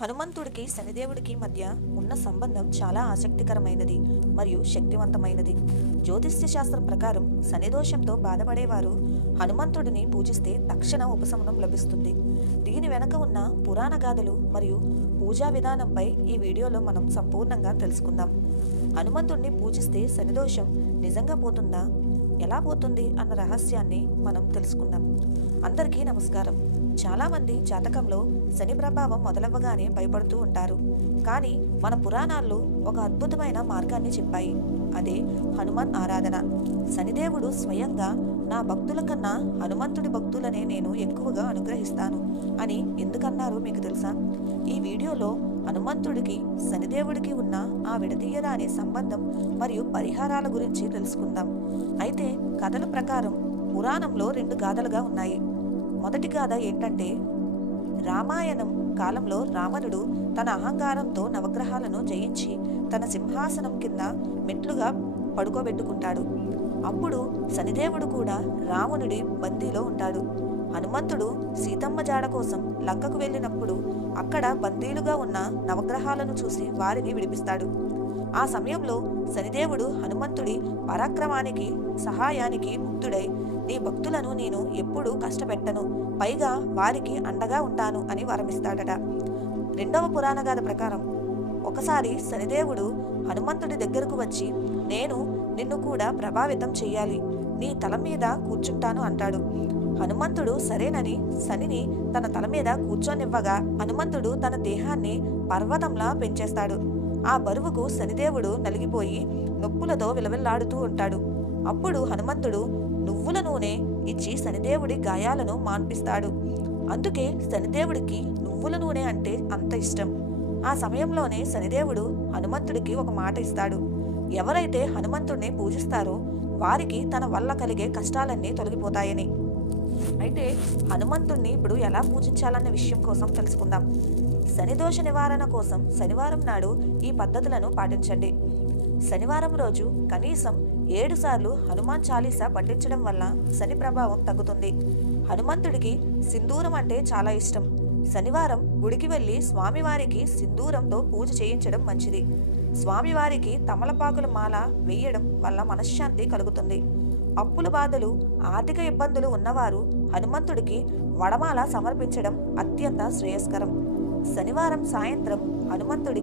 హనుమంతుడికి శనిదేవుడికి మధ్య ఉన్న సంబంధం చాలా ఆసక్తికరమైనది మరియు శక్తివంతమైనది. జ్యోతిష్య శాస్త్రం ప్రకారం శనిదోషంతో బాధపడేవారు హనుమంతుడిని పూజిస్తే తక్షణ ఉపశమనం లభిస్తుంది. దీని వెనక ఉన్న పురాణ గాథలు మరియు పూజా విధానంపై ఈ వీడియోలో మనం సంపూర్ణంగా తెలుసుకుందాం. హనుమంతుడిని పూజిస్తే శనిదోషం నిజంగా పోతుందా, ఎలా పోతుంది అన్న రహస్యాన్ని మనం తెలుసుకుందాం. అందరికీ నమస్కారం. చాలామంది జాతకంలో శని ప్రభావం మొదలవ్వగానే భయపడుతూ ఉంటారు. కానీ మన పురాణాల్లో ఒక అద్భుతమైన మార్గాన్ని చెప్పాయి. అదే హనుమాన్ ఆరాధన. శనిదేవుడు స్వయంగా నా భక్తుల కన్నా హనుమంతుడి భక్తులనే నేను ఎక్కువగా అనుగ్రహిస్తాను అని ఎందుకన్నారో మీకు తెలుసా? ఈ వీడియోలో హనుమంతుడికి శనిదేవుడికి ఉన్న ఆ విడదీయరాని సంబంధం మరియు పరిహారాల గురించి తెలుసుకుందాం. అయితే కథల ప్రకారం పురాణంలో 2 గాథలుగా ఉన్నాయి. మొదటి గాథ ఏంటంటే, రామాయణం కాలంలో రావణుడు తన అహంకారంతో నవగ్రహాలను జయించి తన సింహాసనం కింద మెట్లుగా పడుకోబెట్టుకుంటాడు. అప్పుడు శనిదేవుడు కూడా రావణుడి బందీలో ఉంటాడు. హనుమంతుడు సీతమ్మ జాడ కోసం లంకకు వెళ్ళినప్పుడు అక్కడ బందీలుగా ఉన్న నవగ్రహాలను చూసి వారిని విడిపిస్తాడు. ఆ సమయంలో శనిదేవుడు హనుమంతుడి పరాక్రమానికి సహాయానికి ముగ్ధుడై, నీ భక్తులను నేను ఎప్పుడూ కష్టపెట్టను, పైగా వారికి అండగా ఉంటాను అని వరమిస్తాడట. రెండవ పురాణ గాథ ప్రకారం ఒకసారి శనిదేవుడు హనుమంతుడి దగ్గరకు వచ్చి, నేను నిన్ను కూడా ప్రభావితం చెయ్యాలి, నీ తల మీద కూర్చుంటాను అంటాడు. హనుమంతుడు సరేనని శనిని తన తల మీద కూర్చొనివ్వగా హనుమంతుడు తన దేహాన్ని పర్వతంలా పెంచేస్తాడు. ఆ బరువుకు శనిదేవుడు నలిగిపోయి నొప్పులతో విలవిల్లాడుతూ ఉంటాడు. అప్పుడు హనుమంతుడు నువ్వుల నూనె ఇచ్చి శనిదేవుడి గాయాలను మాన్పిస్తాడు. అందుకే శనిదేవుడికి నువ్వుల నూనె అంటే అంత ఇష్టం. ఆ సమయంలోనే శనిదేవుడు హనుమంతుడికి ఒక మాట ఇస్తాడు. ఎవరైతే హనుమంతుడిని పూజిస్తారో వారికి తన వల్ల కలిగే కష్టాలన్నీ తొలగిపోతాయని. అయితే హనుమంతుడిని ఇప్పుడు ఎలా పూజించాలన్న విషయం కోసం తెలుసుకుందాం. శనిదోష నివారణ కోసం శనివారం నాడు ఈ పద్ధతులను పాటించండి. శనివారం రోజు కనీసం 7 సార్లు హనుమాన్ చాలీసా పఠించడం వల్ల శని ప్రభావం తగ్గుతుంది. హనుమంతుడికి సింధూరం అంటే చాలా ఇష్టం. శనివారం గుడికి వెళ్ళి స్వామివారికి సింధూరంతో పూజ చేయించడం మంచిది. స్వామివారికి తమలపాకుల మాల వేయడం వల్ల మనశ్శాంతి కలుగుతుంది. అప్పుల బాధలు, ఆర్థిక ఇబ్బందులు ఉన్నవారు హనుమంతుడికి వడమాల సమర్పించడం అత్యంత శ్రేయస్కరం. శనివారం సాయంత్రం హనుమంతుడికి